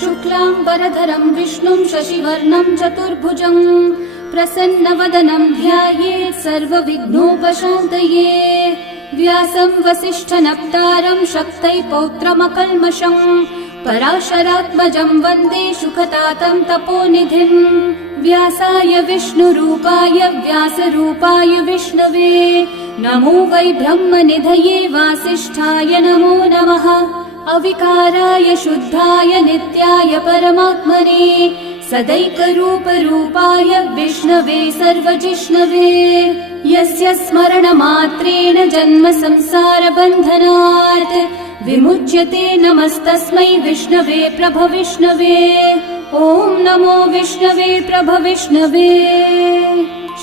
शुक्लांबरधरं विष्णुं शशिवर्णं चतुर्भुजं प्रसन्नवदनं ध्यायेत् सर्वविघ्नोपशान्तये। व्यासं वसिष्ठनप्तारं शक्तै पौत्रमकल्मषं पराशरात्मजं वन्दे शुकतातं तपोनिधिं। व्यासाय विष्णुरूपाय व्यासरूपाय विष्णवे नमो वै ब्रह्मनिधये वासिष्ठाय नमो नमः। अविकाराय शुद्धाय नित्याय परमात्मने सदैकरूपरूपाय विष्णवे सर्वजिष्णवे। यस्य स्मरणमात्रेण जन्म संसारबन्धनात् विमुच्यते नमस्तस्मै विष्णवे प्रभविष्णवे। ॐ नमो विष्णवे प्रभविष्णवे।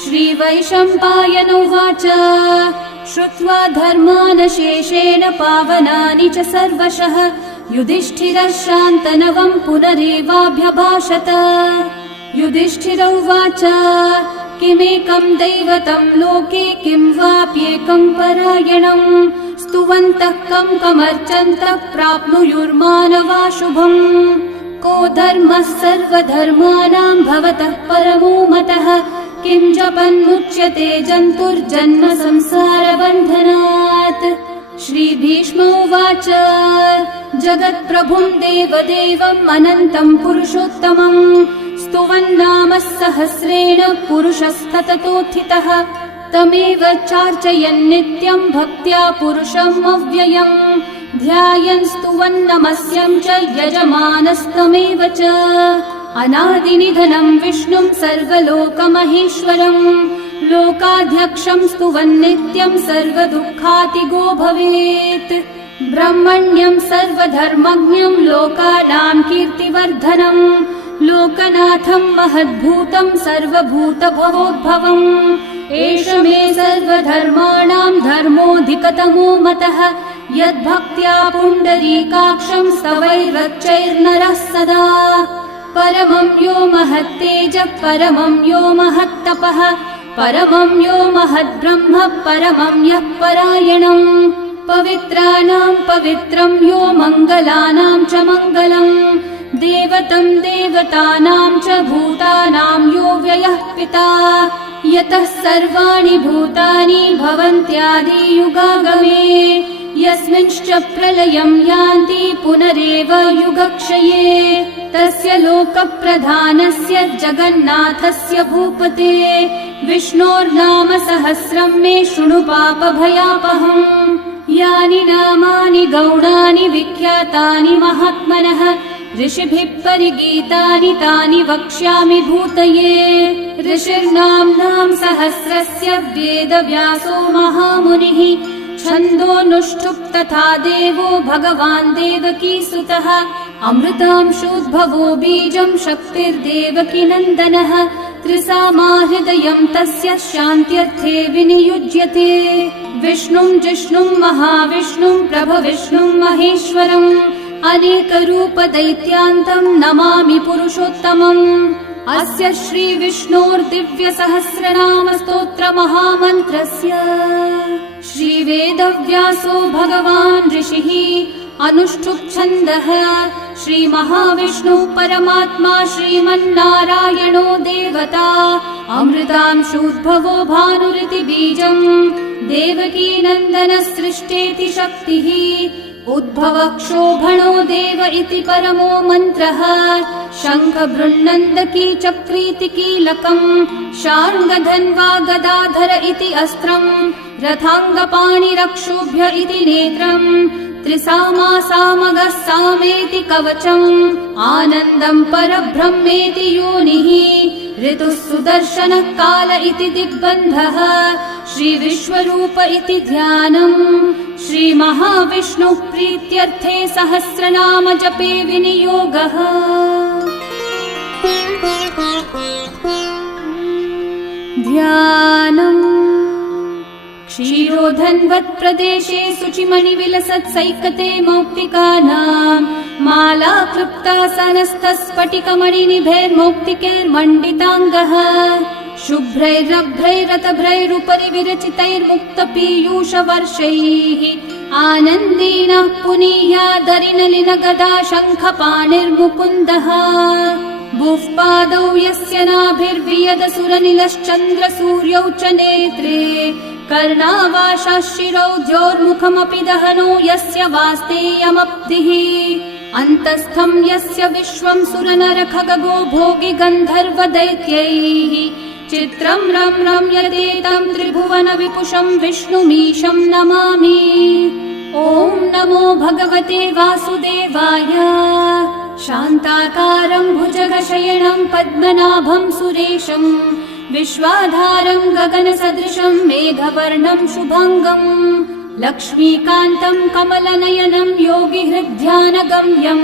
श्रीवैशम्पायन उवाच श्रुत्वा धर्मानशेषेण पावनानि च सर्वशः युधिष्ठिरः शान्तनवं पुनरेवाभ्यभाषत। युधिष्ठिर उवाच किमेकं दैवतं लोके किं वाप्येकं परायणं स्तुवन्तः कं कमर्चन्तः प्राप्नुयुर्मानवा शुभम्। को धर्मः सर्वधर्माणां भवतः परमो मतः किं जपन्मुच्यते जन्तुर्जन्म संसारबन्धनात्। श्रीभीष्म उवाच जगत्प्रभुं देवदेवम् अनन्तं पुरुषोत्तमं स्तुवन्नामः सहस्रेण पुरुषस्तततोत्थितः तमेव चार्चयन् नित्यं भक्त्या पुरुषम् अव्ययम् ध्यायन् स्तुवन्नमस्यं च यजमानस्तमेव च। अनादिनिधनं विष्णुं सर्वलोकमहेश्वरं लोकाध्यक्षं स्तुवन्नित्यं सर्वदुःखातिगो भवेत्। ब्रह्मण्यं सर्वधर्मज्ञं लोकानां कीर्तिवर्धनं लोकनाथं महद्भूतं सर्वभूतभवोद्भवम्। एष मे सर्वधर्माणां धर्मोऽधिकतमो मतः यद्भक्त्या पुण्डरीकाक्षं स्तवैर्रच्चैर्नरः सदा। परमं यो महत्तेजः परमं यो महत्तपः परमं यो महद्ब्रह्म परमं यः परायणम्। पवित्राणां पवित्रं यो मङ्गलानां च मङ्गलम् देवतं देवतानां च भूतानां यो व्ययः पिता यतः सर्वाणि भूतानि भवन्त्यादियुगागमे यस्मिंश्च प्रलयं यान्ति पुनरेव युगक्षये तस्य लोकप्रधानस्य जगन्नाथस्य भूपते विष्णोर्नाम सहस्रं मे शृणु पापभयापहम्। यानि नामानि गौणानि विख्यातानि महात्मनः ऋषिभिः परिगीतानि तानि वक्ष्यामि भूतये। ऋषिर्नाम्नां सहस्रस्य वेदव्यासो महामुनिः छन्दोऽनुष्ठुप् तथा देवो भगवान् देवकीसुतः अमृतांशोद्भवो बीजं शक्तिर्देवकी नन्दनः त्रिसामा हृदयं तस्य शान्त्यर्थे विनियुज्यते। विष्णुं जिष्णुं महाविष्णुं प्रभविष्णुं महेश्वरम् अनेकरूपदैत्यान्तं नमामि पुरुषोत्तमम्। अस्य श्रीविष्णोर्दिव्यसहस्रनामस्तोत्रमहामन्त्रस्य श्रीवेदव्यासो भगवान् ऋषिः अनुष्ठुप्-छन्दः श्रीमहाविष्णुः परमात्मा श्रीमन्नारायणो देवता अमृतांशोद्भवो भानुरिति बीजम् देवकी नन्दनः सृष्टेति शक्तिः उद्भवक्षोभणो देव इति परमो मन्त्रः शङ्ख बृन्नन्दकी चक्रीति कीलकम् शार्ङ्गधन्वा गदाधर इति अस्त्रम् रथाङ्गपाणिरक्षोभ्य इति नेत्रम् त्रिसामा सामगः सामेति कवचम् आनन्दम् परब्रह्मेति योनिः ऋतुः सुदर्शनः काल इति दिग्बन्धः श्रीविश्वरूप इति ध्यानम् श्रीमहाविष्णुः प्रीत्यर्थे सहस्रनाम जपे विनियोगः। ध्यानम् क्षीरोधन्वत्प्रदेशे शुचिमणिविलसत्सैकते मौक्तिकानां माला क्लृप्तासनस्थस्फटिकमणिनिभैर्मौक्तिकैर्मण्डिताङ्गः शुभ्रैरभ्रैरतभ्रैरुपरि विरचितैर्मुक्तपीयूषवर्षैः आनन्देन पुनीयादरिनलिनगदा शङ्खपाणिर्मुकुन्दः बुःपादौ यस्य नाभिर्वियदसुरनिलश्चन्द्रसूर्यौ च नेत्रे कर्णावाशाः शिरौ द्योर्मुखमपि दहनो यस्य वास्तेयमब्धिः अन्तस्थं यस्य विश्वं सुरनरखगो भोगि गन्धर्वदैत्यैः चित्रं रम्यते तं त्रिभुवन विपुषं विष्णुमीशं नमामि। ॐ नमो भगवते वासुदेवाय। शान्ताकारं भुजगशयनं पद्मनाभं सुरेशं विश्वाधारं गगनसदृशं मेघवर्णं शुभाङ्गं लक्ष्मीकान्तं कमलनयनं योगिहृद्ध्यानगम्यं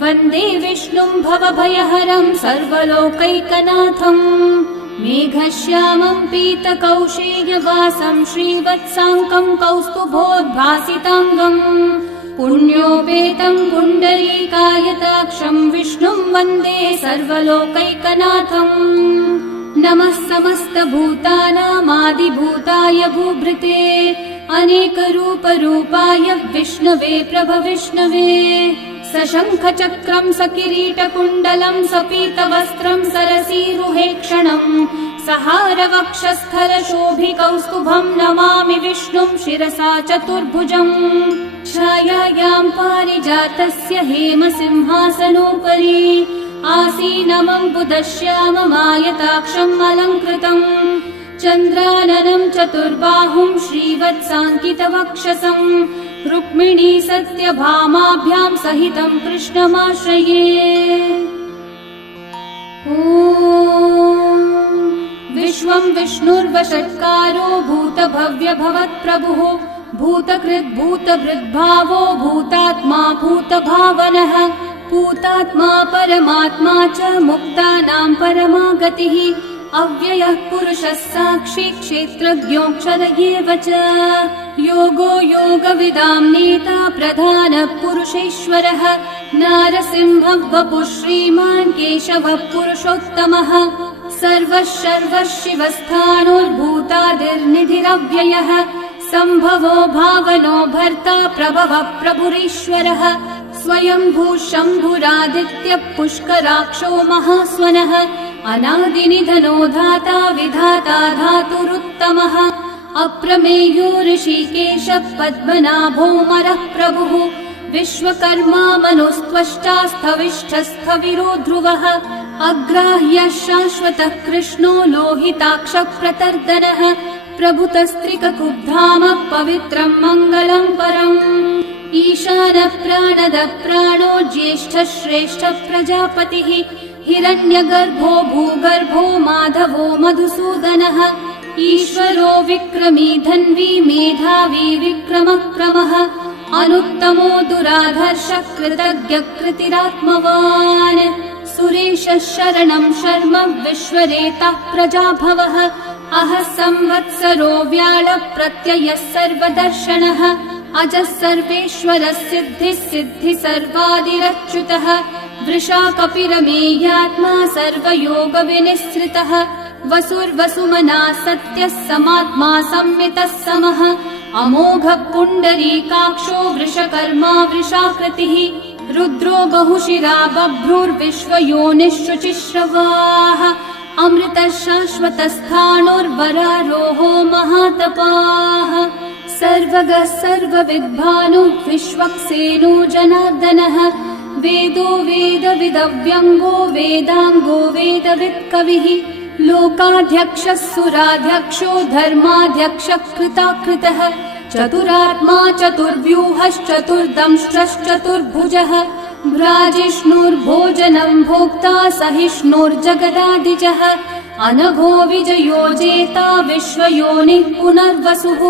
वन्दे विष्णुं भवभयहरं सर्वलोकैकनाथम् मेघश्यामं पीतकौशेयवासं श्रीवत्साङ्कं कौस्तुभोद्भासिताङ्गं पुण्योपेतं पुण्डरीकायताक्षं विष्णुं वन्दे सर्वलोकैकनाथम् नमः समस्तभूतानामादिभूताय भूभृते अनेकरूपरूपाय विष्णवे प्रभविष्णवे सशङ्खचक्रं सकिरीटकुण्डलं सपीतवस्त्रं सरसीरुहेक्षणं सहारवक्षस्थलशोभिकौस्तुभं नमामि विष्णुं शिरसा चतुर्भुजम् छायायां पारिजातस्य हेमसिंहासनोपरि आसीनमम्बुदश्याममायताक्षम् अलङ्कृतम् चन्द्राननं चतुर्बाहुं श्रीवत्साङ्कितवक्षसं रुक्मिणी सत्यभामाभ्यां सहितं कृष्णमाश्रये। ॐ विश्वं विष्णुर्वषट्कारो भूतभव्यभवत्प्रभुः भूतकृद्भूतभृद्भावो भूतात्मा भूतभावनः भूतात्मा परमात्मा च मुक्तानां परमागतिः अव्ययः पुरुषः साक्षी क्षेत्रज्ञोऽक्षर एव च योगो योगविदां नेता प्रधानः पुरुषेश्वरः नारसिंहः वपुः श्रीमान् केशवः पुरुषोत्तमः सर्वः शर्वः शिवस्थाणोर्भूतादिर्निधिरव्ययः सम्भवो भावनो भर्ता प्रभवः प्रभुरीश्वरः स्वयंभू शम्भुरादित्यः पुष्कराक्षो महास्वनः अनादिनिधनो धाता विधाता धातुरुत्तमः अप्रमेयो ऋषिकेशः पद्मनाभोऽमरः प्रभुः विश्वकर्मा मनुस्त्वष्टा स्थविष्ठस्थविरो ध्रुवः अग्राह्यः शाश्वतः कृष्णो लोहिताक्षः प्रतर्दनः प्रभुतस्त्रिककुब्धामः पवित्रं मङ्गलं परम् ईशानः प्राणदः प्राणो ज्येष्ठः श्रेष्ठः प्रजापतिः हिरण्यगर्भो भूगर्भो माधवो मधुसूदनः ईश्वरो विक्रमी धन्वी मेधावी विक्रमक्रमः अनुत्तमो दुराधर्षः कृतज्ञः कृतिरात्मवान् सुरेशः शरणं शर्म विश्वरेतः प्रजाभवः अहः संवत्सरो व्याळः प्रत्ययः सर्वदर्शनः अजः सर्वेश्वरः सिद्धिः सिद्धि सर्वादिरच्युतः वृषा कपिरमेयात्मा सर्वयोगविनिःसृतः वसुर्वसुमना सत्यः समात्मा संमितः समः अमोघः पुण्डरीकाक्षो वृषकर्मा वृषाकृतिः रुद्रो बहुशिरा बभ्रुर्विश्वयोनिः शुचिश्रवाः अमृतः शाश्वतस्थाणोर्वरारोहो महातपाः सर्वगः सर्वविद्भानुः विश्वक्सेनो जनार्दनः वेदो वेदविदव्यङ्गो वेदाङ्गो वेदवित्कविः लोकाध्यक्षः सुराध्यक्षो धर्माध्यक्षः कृताकृतः चतुरात्मा चतुर्व्यूहश्चतुर्दंष्ट्रश्चतुर्भुजः भ्राजिष्णुर्भोजनं भोक्ता सहिष्णुर्जगदादिजः अनघो विजयो जेता विश्वयोनिः पुनर्वसुः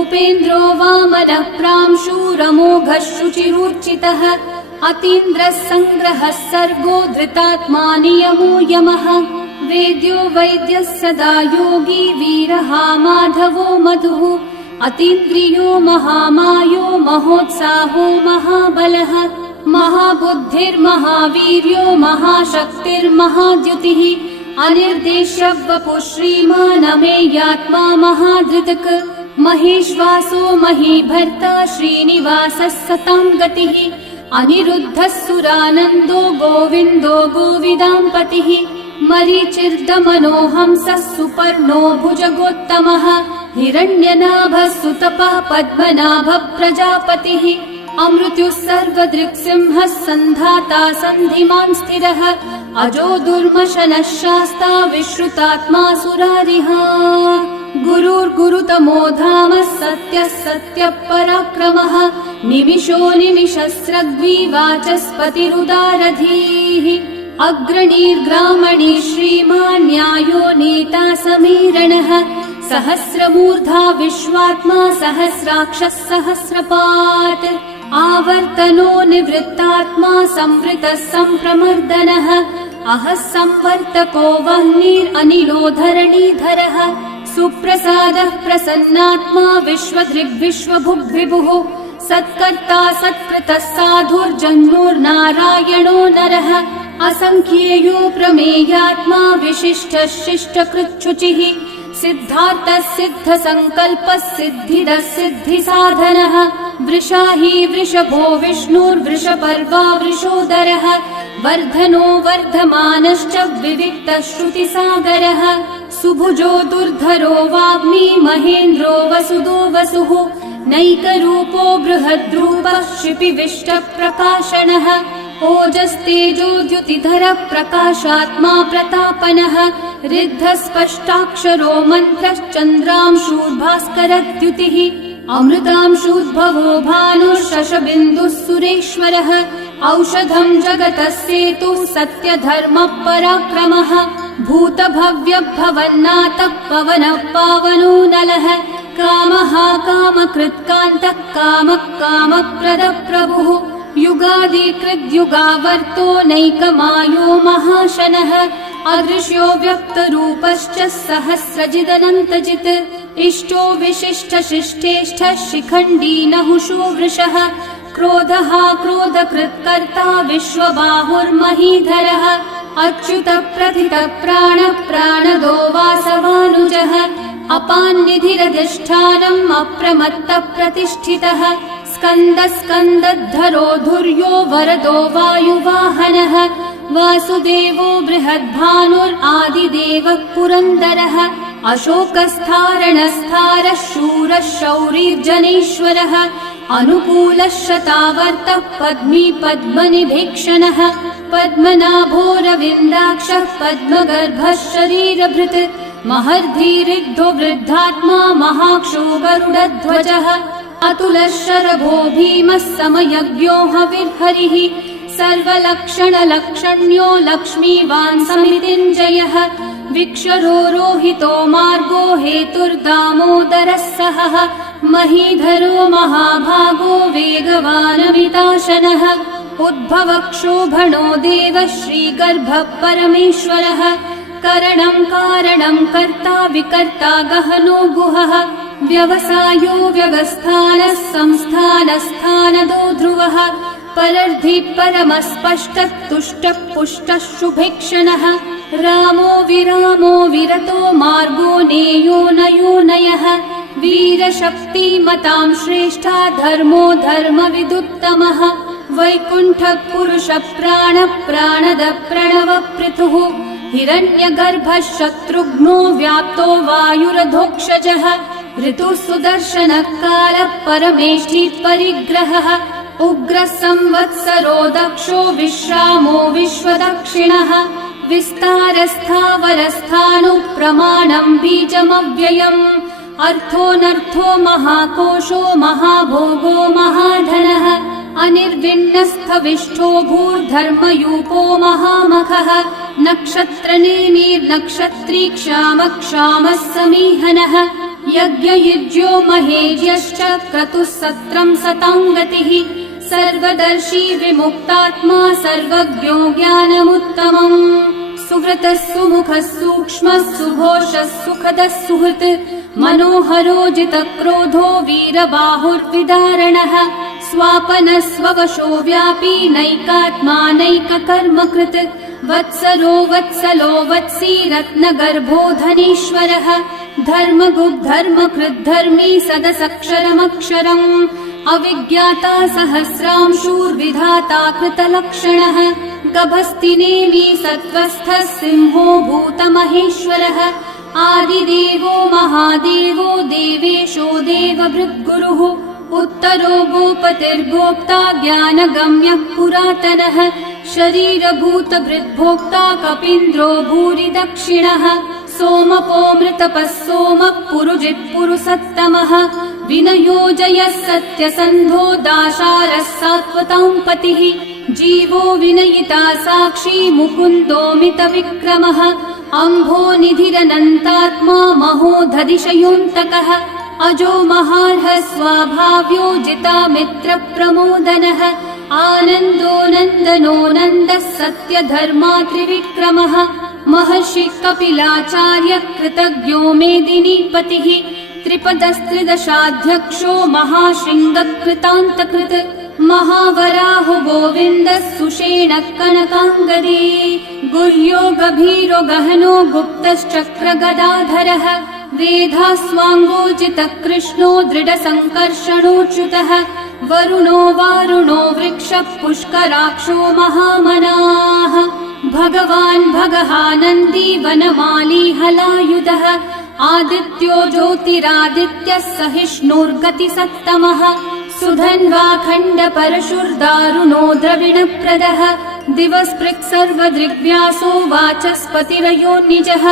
उपेन्द्रो वामनः प्रांशुरमोघः शुचिरूर्चितः अतीन्द्रः सङ्ग्रहः सर्गो धृतात्मा नियमो यमः वेद्यो वैद्यः सदा योगी वीरः माधवो मधुः अतीन्द्रियो महामायो महोत्साहो महाबलः महाबुद्धिर्महावीर्यो महाशक्तिर्महाद्युतिः अनिर्देश्य वपुः श्रीमान् अमेयात्मा महाधृतक् महेश्वासो महीभर्ता श्रीनिवासः सतां गतिः अनिरुद्धः सुरानन्दो गोविन्दो गोविदाम्पतिः मरीचिर्दमनोहंसः सुपर्णो भुजगोत्तमः हिरण्यनाभः सुतपः पद्मनाभः प्रजापतिः अमृत्युः सर्वदृक्सिंहः सन्धाता सन्धिमान् स्थिरः अजो दुर्मशनः शास्ता विश्रुतात्मा सुरारिः गुरुर्गुरुतमो धामः सत्यः सत्यः पराक्रमः निमिषो निमिषस्रग्वी वाचस्पतिरुदारधीः अग्रणीर्ग्रामणी श्रीमान् न्यायो नेता समीरणः सहस्रमूर्धा विश्वात्मा सहस्राक्षः सहस्रपात् आवर्तनो निवृत्तात्मा संवृतः सम्प्रमर्दनः अहः संवर्तको वह्निरनिलो धरणीधरः सुप्रसादः प्रसन्नात्मा विश्वदृग्विश्वभुग्विभुः सत्कर्ता सत्कृतः साधुर्जन्मोर्नारायणो नरः असंख्येयो प्रमेयात्मा विशिष्टः शिष्टकृच्छुचिः सिद्धार्थः सिद्धसङ्कल्पः सिद्धिदः सिद्धिसाधनः वृषाही वृषभो विष्णुर्वृषपर्वा वृषोदरः वर्धनो वर्धमानश्च विविक्तः श्रुतिसागरः सुभुजो दुर्धरो वाग्मी महेन्द्रो वसुदो वसुः नैकरूपो बृहद्रूपः क्षिपिविष्टप्रकाशनः ओजस्तेजोद्युतिधरः प्रकाशात्मा प्रतापनः रिद्धस्पष्टाक्षरो मन्त्रश्चन्द्रांशूर्भास्करद्युतिः अमृतांशूद्भवो भानुः सुरेश्वरः औषधं जगतः सेतुः सत्यधर्मः पराक्रमः भूतभव्यभवन्नाथः पवनः पावनो नलः कामः कामकृत्कान्तः कामः कामप्रदः प्रभुः युगादिकृद्युगावर्तो नैकमायो महाशनः अदृश्यो व्यक्तरूपश्च सहस्रजिदनन्तजित् इष्टो विशिष्टशिष्टेष्ठः शिखण्डी नहुषो वृषः क्रोधः क्रोधकृत्कर्ता विश्वबाहुर्महीधरः अच्युतः प्रथितः प्राणः प्राणदो वासवानुजः अपान्निधिरधिष्ठानम् अप्रमत्तः प्रतिष्ठितः स्कन्दस्कन्दद्धरो धुर्यो वरदो वायुवाहनः वासुदेवो बृहद्भानुरादिदेवः पुरन्दरः अशोकस्थारणस्थारः शूरः शौरिर्जनेश्वरः अनुकूलः शतावर्तः पद्मी पद्मनिभीक्षणः पद्मनाभोरविन्दाक्षः पद्मगर्भः शरीरभृत् महर्धिरिग्धो वृद्धात्मा महाक्षो गरुडध्वजः अतुलः शरभो भीमः समयज्ञो हविर्हरिः सर्वलक्षणलक्षण्यो लक्ष्मीवान् समितिञ्जयः विक्षरो रोहितो मार्गो हेतुर्दामोदरः सहः महीधरो महाभागो वेगवानमिताशनः उद्भवक्षोभणो देवः श्रीगर्भः परमेश्वरः करणं कारणं कर्ता विकर्ता गहनो गुहः व्यवसायो व्यवस्थानः संस्थानस्थानदो ध्रुवः परर्धि परमस्पष्टः तुष्टः पुष्टः शुभेक्षणः रामो विरामो विरतो मार्गो नेयो नयो नयः वीरशक्तिमतां श्रेष्ठा धर्मो धर्मविदुत्तमः वैकुण्ठः पुरुषः प्राणः प्राणदः प्रणवपृथुः हिरण्यगर्भः शत्रुघ्नो व्याप्तो वायुरधोक्षजः ऋतुः सुदर्शनः कालः परमेष्ठी परिग्रहः उग्रः संवत्सरो दक्षो विश्रामो विश्वदक्षिणः विस्तारस्थावरस्थाणु प्रमाणं बीजमव्ययम् अर्थोऽनर्थो महाकोशो महाभोगो महाधनः अनिर्विण्णस्थविष्ठो भूर्धर्मयूपो महामखः नक्षत्रनेमिर्नक्षत्री क्षामः समीहनः यज्ञयुज्यो महेज्यश्च क्रतुः सत्रं सतां गतिः सर्वदर्शी विमुक्तात्मा सर्वज्ञो ज्ञानमुत्तमम् सुहृतः सुमुखः सूक्ष्मः सुघोषः सुखदः सुहृत् मनोहरो जितक्रोधो वीरबाहुर्विदारणः स्वापनः स्ववशो व्यापी नैकात्मा नैककर्मकृत् वत्सरो वत्सलो वत्सी रत्नगर्भो धनीश्वरः धर्मगुप्धर्मकृद्धर्मी सदसक्षरमक्षरम् अविज्ञाता सहस्रांशूर्विधाता कृतलक्षणः गभस्तिनेमि सत्त्वस्थः सिंहो भूतमहेश्वरः आदिदेवो महादेवो देवेशो देवभृद्गुरुः उत्तरो गोपतिर्गोप्ता ज्ञानगम्यः पुरातनः शरीरभूतभृद्भोक्ता कपीन्द्रो भूरि दक्षिणः सोमपो मृतपः सोमः पुरुजित्पुरुसत्तमः विनयोजयः सत्यसन्धो दाशारः सात्वतां पतिः जीवो विनयिता साक्षी मुकुन्दोमितविक्रमः अम्भो निधिरनन्तात्मा महोदधिशयोऽन्तकः अजो महार्हः स्वाभाव्यो जितामित्रप्रमोदनः आनन्दो नन्दनो नन्दः सत्यधर्मा त्रिविक्रमः महर्षि कपिलाचार्य कृतज्ञो मेदिनीपतिः त्रिपदस्त्रिदशाध्यक्षो महाशृङ्गकृतान्तकृत् महावराहो गोविन्दः सुषेणः कनकाङ्गदे गुह्यो गभीरो गहनो गुप्तश्चक्रगदाधरः वेधास्वाङ्गोजितः कृष्णो दृढसङ्कर्षणोच्युतः वरुणो वारुणो वृक्षः पुष्कराक्षो महामनाः भगवान् भगहानन्दी वनमाली हलायुधः आदित्यो ज्योतिरादित्यः सहिष्णुर्गतिसत्तमः सुधन्वा खण्डपरशुर्दारुणो द्रविणप्रदः दिवस्पृक् सर्वदृग्व्यासो वाचस्पतिरयो निजः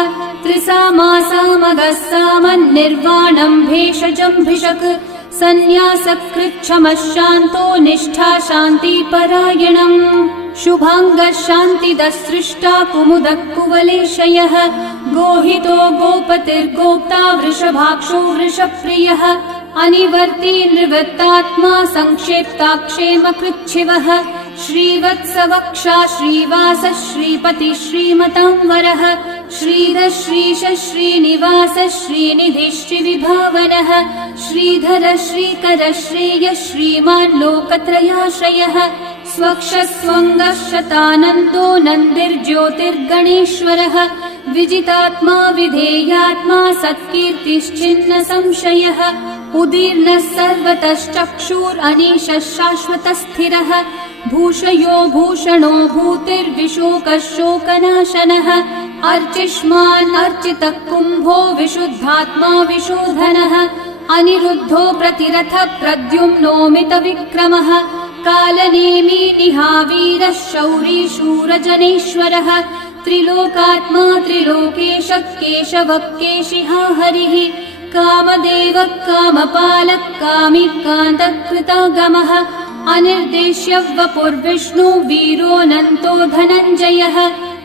त्रिसामासामगः सामन्निर्वाणम् भेषजम्भिषक् सन्न्यासकृच्छमः शान्तो निष्ठा शान्तिपरायणम् शुभाङ्गः शान्तिदः सृष्टा कुमुदः कुवलेशयः गोहितो गोपतिर्गोप्ता वृषभाक्षो वृषप्रियः अनिवर्ती निवृत्तात्मा संक्षेप्ताक्षेमकृच्छिवः श्रीवत्सवक्षा श्रीवासः श्रीपतिः श्रीमतांवरः श्रीधः श्रीशः श्रीनिवासः श्रीनिधिः श्रीविभावनः श्रीधरः श्रीकरः श्रेयः श्रीमान् लोकत्रयाश्रयः स्वक्षः स्वङ्गः शतानन्दो नन्दिर्ज्योतिर्गणेश्वरः विजितात्मा विधेयात्मा सत्कीर्तिश्चिन्न संशयः उदीर्णः सर्वतश्चक्षुरनीशः शाश्वतः स्थिरः भूषयो भूषणो भूतिर्विशोकः शोकनाशनः अर्चिष्मान् अर्चितः कुम्भो विशुद्धात्मा विशोधनः अनिरुद्धो प्रतिरथः प्रद्युम्नोमितविक्रमः कालनेमी निहावीरः शौरी शूरजनेश्वरः त्रिलोकात्मा त्रिलोकेशः केशवः केशिहा हरिः कामदेवः कामपालः कामी कान्तः कृतागमः अनिर्देश्य वपुर्विष्णु वीरोऽनन्तो धनञ्जयः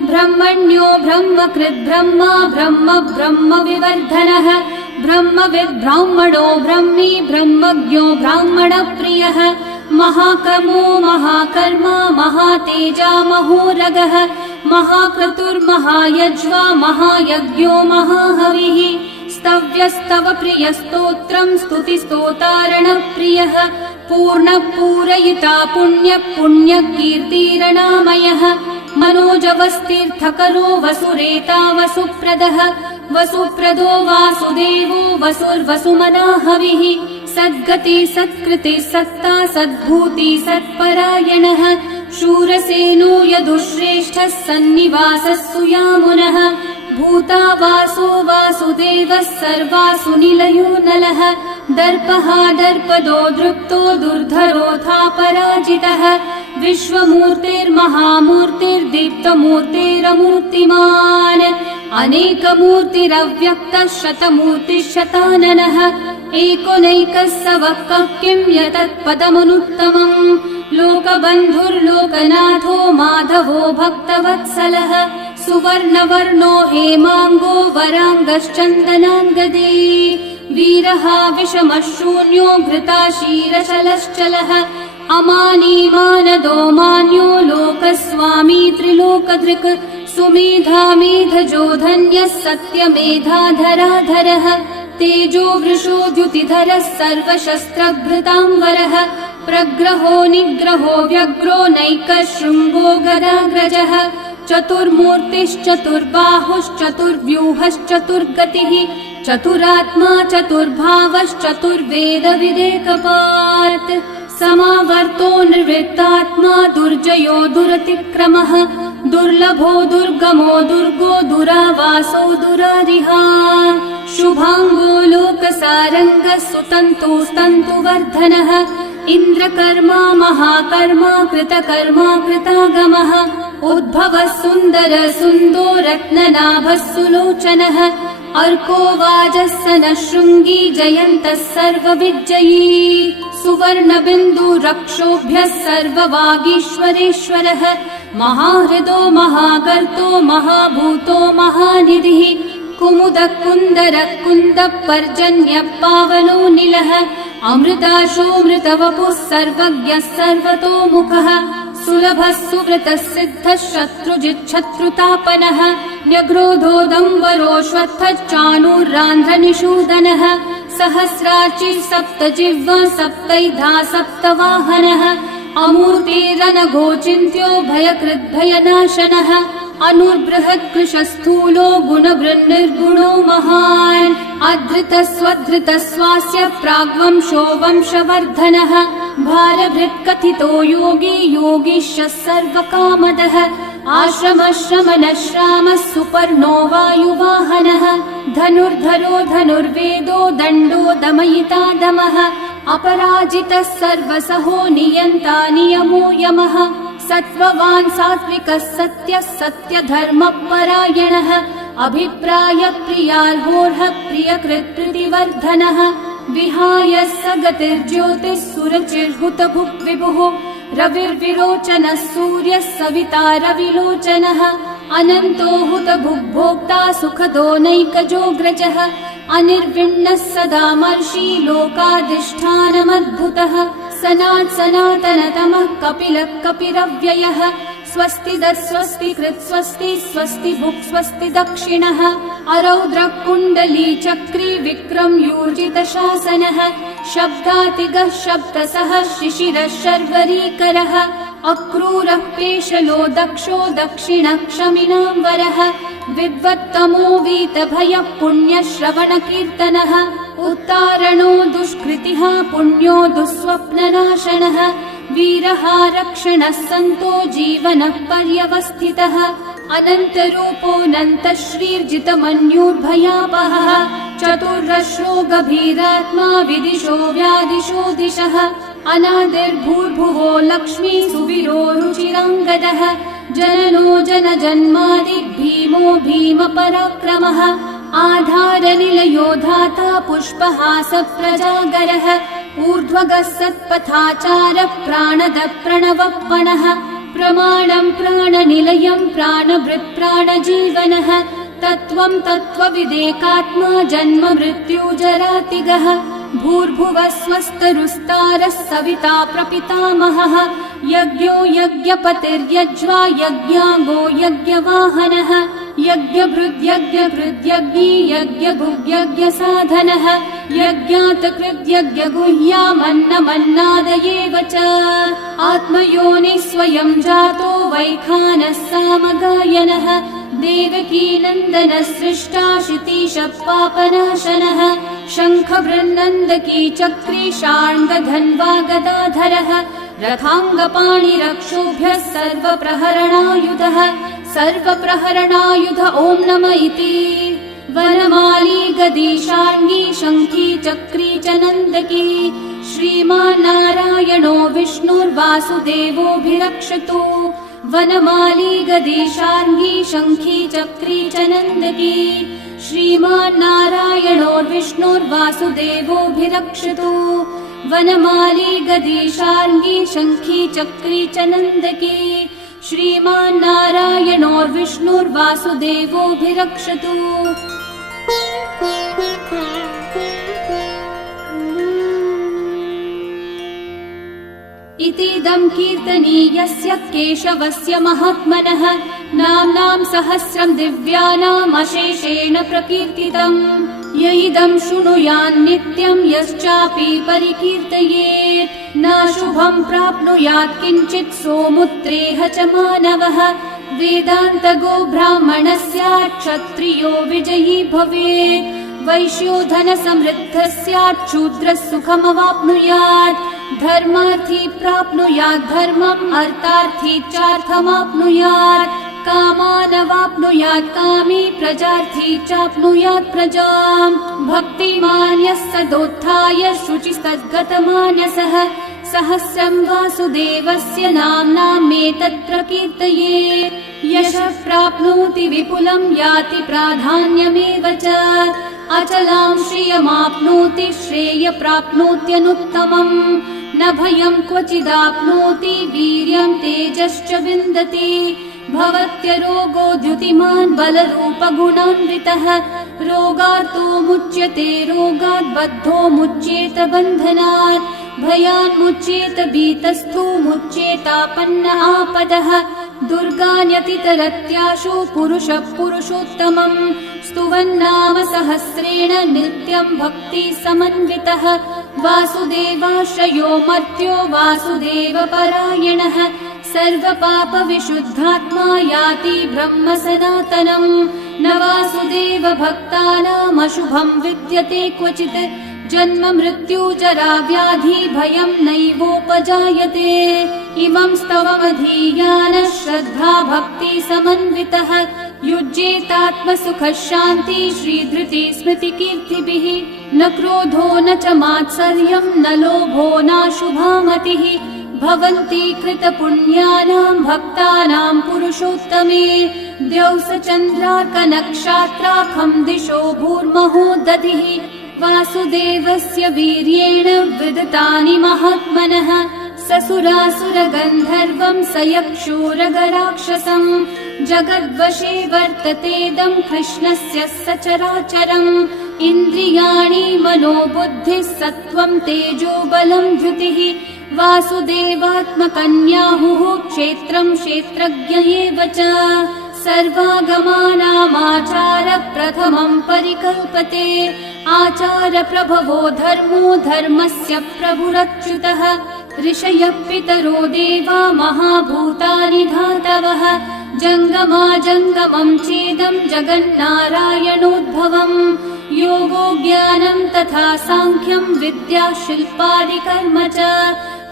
ब्रह्मण्यो ब्रह्मकृद् ब्रह्मा ब्रह्म ब्रह्म विवर्धनः ब्रह्मविद् ब्राह्मणो ब्रह्मी ब्रह्मज्ञो ब्राह्मणप्रियः महाकर्मो महाकर्मा महातेजा महोरगः महाक्रतुर्महायज्वा महायज्ञो महाहविः स्तव्यस्तव प्रियस्तोत्रम् स्तुतिस्तोतारणप्रियः पूर्णपूरयिता पुण्यकीर्तिरणामयः मनोजवस्तीर्थकरो वसुरेता वसुप्रदः वसुप्रदो वासुदेवो वसुर्वसुमनाहविः सद्गति सत्कृति सत्ता सद्भूति सत्परायणः शूरसेनो यदुश्रेष्ठः सन्निवासः सुयामुनः भूता वासो वासुदेवः सर्वासु निलयो नलः दर्पः दर्पदो दृप्तो दुर्धरोऽथा पराजितः विश्वमूर्तिर्महामूर्तिर्दीप्तमूर्तिरमूर्तिमान् अनेकमूर्तिरव्यक्तः शतमूर्तिशताननः एकोनैकः स वक्कः किं यतत्पदमनुत्तमम् लोकबन्धुर्लोकनाथो माधवो भक्तवत्सलः सुवर्णवर्णो हेमाङ्गो वराङ्गश्चन्दनाङ्गदे वीरः विषमः शून्यो घृताशीरशलश्चलः अमानी मानदो मान्यो लोकस्वामी त्रिलोकधृक् सुमेधामेधजो धन्यः सत्यमेधाधराधरः तेजो वृषो द्युतिधरः सर्वशस्त्रभृताम्बरः प्रग्रहो निग्रहो व्यग्रो नैकः शृङ्गो गदाग्रजः चतुर्मूर्तिश्चतुर्बाहुश्चतुर्व्यूहश्चतुर्गतिः चतुरात्मा चतुर्भावश्चतुर्वेदविदेकपात् समावर्तो निर्वृत्तात्मा दुर्जयो दुरतिक्रमः दुर्लभो दुर्गमो दुर्गो दुरावासो दुरारिहा शुभाङ्गो लोकसारङ्गः सुतन्तुस्तन्तुवर्धनः इन्द्रकर्मा महाकर्मा कृतकर्मा कृतागमः उद्भवः सुन्दर सुन्दो रत्ननाभः सुलोचनः अर्को वाजस्सनः शृङ्गी जयन्तः सर्वविजयी सुवर्णबिन्दुरक्षोभ्यः सर्ववागीश्वरेश्वरः महाहृदो महाकर्तो महाभूतो महानिधिः कुमुदः कुन्दरः कुन्दः पर्जन्यः पावनो निलः अमृताशोऽमृतवपुः सर्वज्ञः सर्वतोमुखः सुलभः सुव्रतः सिद्धः शत्रुजिच्छत्रुतापनः न्यग्रोधोदम्बरोऽश्वत्थः चाणूरान्ध्रनिषूदनः सहस्रार्ची सप्तजिह्वा सप्तैधा सप्तवाहनः अमूर्तिरनघोचिन्त्यो भयकृद्भयनाशनः अनुर्बृहत्कृशस्थूलो गुणवृन्निर्गुणो महान् अधृतस्वधृतस्वास्य प्राग्वंशो वंशवर्धनः भारभृत्कथितो योगी योगीशः सर्वकामदः आश्रमश्रमणः श्रामः सुपर्णो वायुवाहनः धनुर्धरो धनुर्वेदो दण्डो दमयिता दमः अपराजितः सर्वसहो नियन्ता नियमो यमः सत्त्ववान् सात्विकः सत्यः सत्यधर्मपरायणः अभिप्रायप्रियार्होर्हः प्रियकृत्प्रीतिवर्धनः विहाय स गतिर्ज्योतिः सुरचिर्हुतभुक् विभुः रविर्विरोचनः सूर्यः सविता रविलोचनः अनन्तो हुतभुग्भोक्ता सुखदो नैकजोऽग्रजः अनिर्विण्णः सदा मर्षि लोकाधिष्ठानमद्भुतः सनातनतमः कपिलः कपिरव्ययः स्वस्तिदः स्वस्तिकृत् स्वस्ति स्वस्ति भुक् स्वस्ति दक्षिणः अरौद्रः कुण्डली चक्री विक्रम्यूर्जितशासनः शब्दातिगः शब्दसः शिशिरः शर्वरीकरः अक्रूरः पेशलो दक्षो दक्षिणः क्षमिनाम्बरः विद्वत्तमो वीतभयः पुण्यश्रवणकीर्तनः उत्तारणो दुष्कृतिः पुण्यो दुःस्वप्ननाशनः वीरः रक्षणः सन्तो जीवनः पर्यवस्थितः अनन्तरूपोऽनन्तः श्रीर्जितमन्युर्भयापहः चतुर्रश्रो गभीरात्मा विदिशो व्यादिशो दिशः अनादिर्भूर्भुवो लक्ष्मी सुवीरो रुचिराङ्गदः जननो जनजन्मादि भीमो भीमपराक्रमः आधारनिलयो धाता पुष्पहास प्रजागरः ऊर्ध्वगः सत्पथाचारः प्राणदः प्रणवपणः प्रमाणं प्राणनिलयं प्राणभृत् प्राणजीवनः तत्त्वं तत्त्वविदेकात्मा जन्म मृत्युजरातिगः भूर्भुवः स्वस्तरुस्तारः सविता प्रपितामहः यज्ञो यज्ञपतिर्यज्वा यज्ञाङ्गो यज्ञवाहनः यज्ञभृद्यज्ञकृद्यज्ञी यज्ञभुग्यज्ञसाधनः यज्ञातकृद्यज्ञगुह्यामन्नमन्नादयेव च आत्मयोनिः स्वयं जातो वैखानः सामगायनः देवकीनन्दनः सृष्टा शितीशः पापनाशनः शङ्खबृन्नन्दकी चक्री शार्ङ्गधन्वा गदाधरः रथाङ्गपाणिरक्षोभ्यः सर्वप्रहरणायुधः सर्वप्रहरणायुध ॐ नम इति वनमाली गदी शार्ङ्गी शङ्खी चक्री च नन्दकी श्रीमान्नारायणो विष्णुर्वासुदेवोऽभिरक्षतु वनमाली गदी शार्ङ्गी शङ्खी चक्री च नन्दकी श्रीमान्नारायणो विष्णुर्वासुदेवोऽभिरक्षतु वनमाली गदी शार्ङ्गी शङ्खी चक्री च नन्दकी श्रीमान्नारायणो विष्णुर्वासुदेवोऽभिरक्षतु इतीदं कीर्तनीयस्य केशवस्य महात्मनः नाम्नां सहस्रं दिव्यानामशेषेण प्रकीर्तितम्। य इदं शृणुयान् नित्यं यश्चापि परिकीर्तयेत् नाशुभं प्राप्नुयात् किञ्चित् सोमुत्रेह च मानवः। वेदान्तगो ब्राह्मणः स्यात् क्षत्रियो विजयी भवेत् वैश्यो धनसमृद्धः स्यात् शूद्रः सुखमवाप्नुयात्। धर्मार्थी प्राप्नुयात् धर्मम् अर्थार्थी चार्थमाप्नुयात्। कामानवाप्नुयात् कामी प्रजार्थी चाप्नुयात् प्रजाम्। भक्तिमान् यः सदोत्थाय शुचिस्तद्गतमानसः सहस्रं वासुदेवस्य नाम्नामेतत् प्रकीर्तये। यशः प्राप्नोति विपुलं याति प्राधान्यमेव च अचलां श्रियमाप्नोति श्रेय प्राप्नोत्यनुत्तमम्। न भयं क्वचिदाप्नोति वीर्यं तेजश्च विन्दति। भवत्यरोगो द्युतिमान् बलरूपगुणान्वितः रोगार्तो मुच्यते रोगात् बद्धो मुच्येत बन्धनात्। भयान्मुच्येत भीतस्थो मुच्येतापन्न आपदः। दुर्गान्यतितरत्याशु पुरुषः पुरुषोत्तमम् स्तुवन्नाम सहस्रेण नित्यं भक्ति समन्वितः। वासुदेवाश्रयो मर्त्यो वासुदेवपरायणः सर्वपाप विशुद्धात्मा याति ब्रह्म सनातनम्। न वासुदेव भक्तानामशुभं विद्यते क्वचित् जन्म मृत्यु जरा व्याधि भयं नैवोपजायते। इमं स्तवमधीयानः श्रद्धा भक्ति समन्वितः युज्येतात्मसुखः शान्ति श्रीधृति स्मृति कीर्तिभिः। न क्रोधो न च मात्सर्यं न लोभो नाशुभा मतिः भवन्ति कृतपुण्यानां भक्तानां पुरुषोत्तमे। द्यौस चन्द्रार्कनक्षत्राखं दिशो भूर्महो दधिः वासुदेवस्य वीर्येण विदतानि महात्मनः। ससुरासुरगन्धर्वं स यक्षोरगराक्षसम् जगद्वशे वर्ततेदं कृष्णस्य सचराचरम्। इन्द्रियाणि मनोबुद्धिः सत्त्वं तेजो बलं द्युतिः वासुदेवात्मकन्याहुः क्षेत्रं क्षेत्रज्ञ एव च। सर्वागमानामाचार प्रथमं परिकल्पते आचार प्रभवो धर्मो धर्मस्य प्रभुरच्युतः। ऋषयः पितरो देवा महाभूतानि धातवः जङ्गमाजङ्गमं चेदं जगन्नारायणोद्भवम्। योगो ज्ञानं तथा साङ्ख्यं विद्या शिल्पादिकर्म च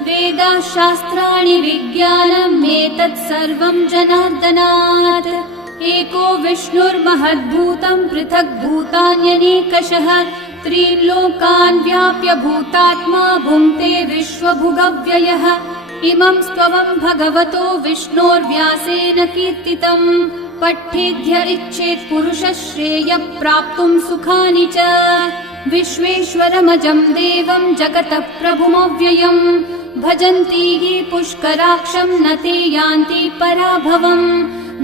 वेदाः शास्त्राणि विज्ञानमेतत् सर्वं जनार्दनात्। एको विष्णुर्महद्भूतं पृथक् भूतान्यनेकशः त्रीन् लोकान् व्याप्य भूतात्मा भुङ्क्ते विश्वभुगव्ययः। इमं स्तवं भगवतो विष्णोर्व्यासेन कीर्तितम् पठेद्य इच्छेत् पुरुषः श्रेयः प्राप्तुं सुखानि च। विश्वेश्वरमजं देवं जगतः प्रभुमव्ययम् भजन्ति ये पुष्कराक्षं न ते यान्ति पराभवम्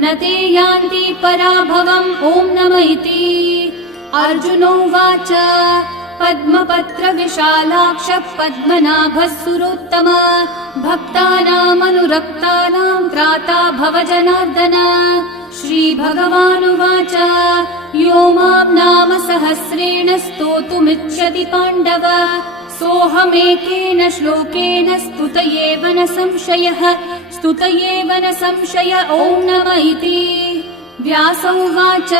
न ते यान्ति पराभवम्। ॐ नमः इति। अर्जुनोवाच पद्मपत्रविशालाक्षः पद्मनाभः सुरोत्तम भक्तानामनुरक्तानां त्राता भव जनार्दन। श्रीभगवानुवाच यो मां नाम सहस्रेण स्तोतुमिच्छति पाण्डव सोऽहमेकेन श्लोकेन स्तुत एव न संशयः स्तुत एव न संशय। ॐ नमः इति। व्यास उवाच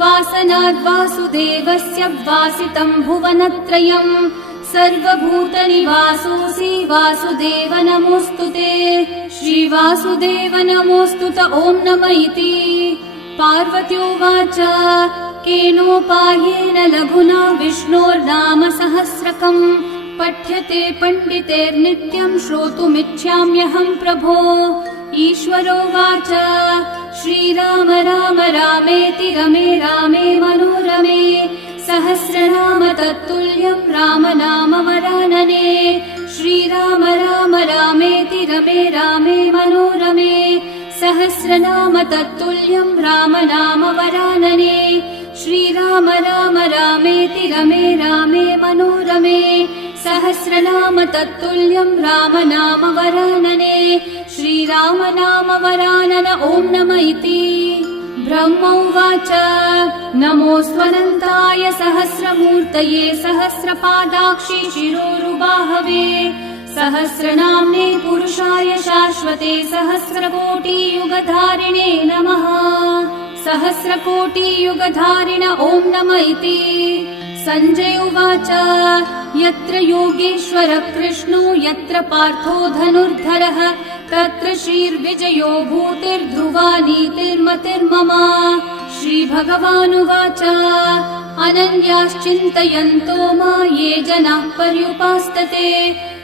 वासनाद्वासुदेवस्य वासितं भुवनत्रयम् सर्वभूतनिवासोऽसि वासुदेव नमोऽस्तु ते। श्रीवासुदेव नमोऽस्तु त। ॐ नमः इति। पार्वत्योवाच केनोपायेन लघुना विष्णोर्नाम सहस्रकम् पठ्यते पण्डितेर्नित्यं श्रोतुमिच्छाम्यहं प्रभो। ईश्वरोवाच श्रीराम राम रामेति रमे रामे मनोरमे सहस्रनाम तत्तुल्यं राम नाम वरानने। श्रीराम राम रामेति रमे रामे मनोरमे सहस्रनाम तत्तुल्यं राम नाम वरानने। श्रीराम राम रामेति रमे रामे मनोरमे सहस्रनाम तत्तुल्यं रामनाम वरानने श्रीरामनाम वरानन ॐ नम इति। ब्रह्म उवाच नमोऽस्त्वनन्ताय सहस्रमूर्तये सहस्रपादाक्षि शिरोरुबाहवे सहस्रनाम्ने पुरुषाय शाश्वते सहस्रकोटियुगधारिणे नमः। सहस्रकोटियुगधारिण ॐ नम इति। सञ्जय उवाच यत्र योगेश्वर कृष्णो यत्र पार्थो धनुर्धरः तत्र श्रीर्विजयो भूतिर्ध्रुवा नीतिर्मतिर्मम। श्रीभगवानुवाच अनन्याश्चिन्तयन्तो मा ये जनाः पर्युपासते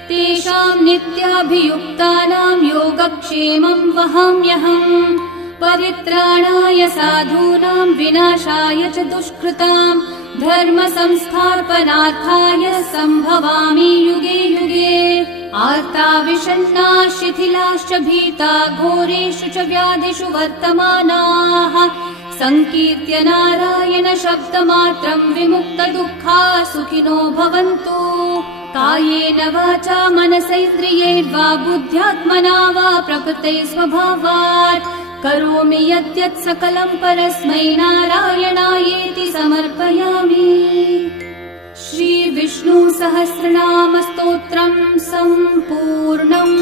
तेषां नित्याभियुक्तानां योगक्षेमं वहाम्यहम्। परित्राणाय साधूनां विनाशाय च दुष्कृतां धर्म संस्थापनार्थाय सम्भवामि युगे युगे। आर्ता विषण्णा शिथिलाश्च भीता घोरेषु च व्याधिषु वर्तमानाः संकीर्त्य नारायण शब्दमात्रं विमुक्तदुःखा सुखिनो भवन्तु। कायेन वाचा मनसैन्द्रियैर्वा बुद्ध्यात्मना वा प्रकृते स्वभावात् करोमि यद्यत् सकलं परस्मै नारायणायेति समर्पयामि। श्री विष्णु सहस्रनाम स्तोत्रं सम्पूर्णम्।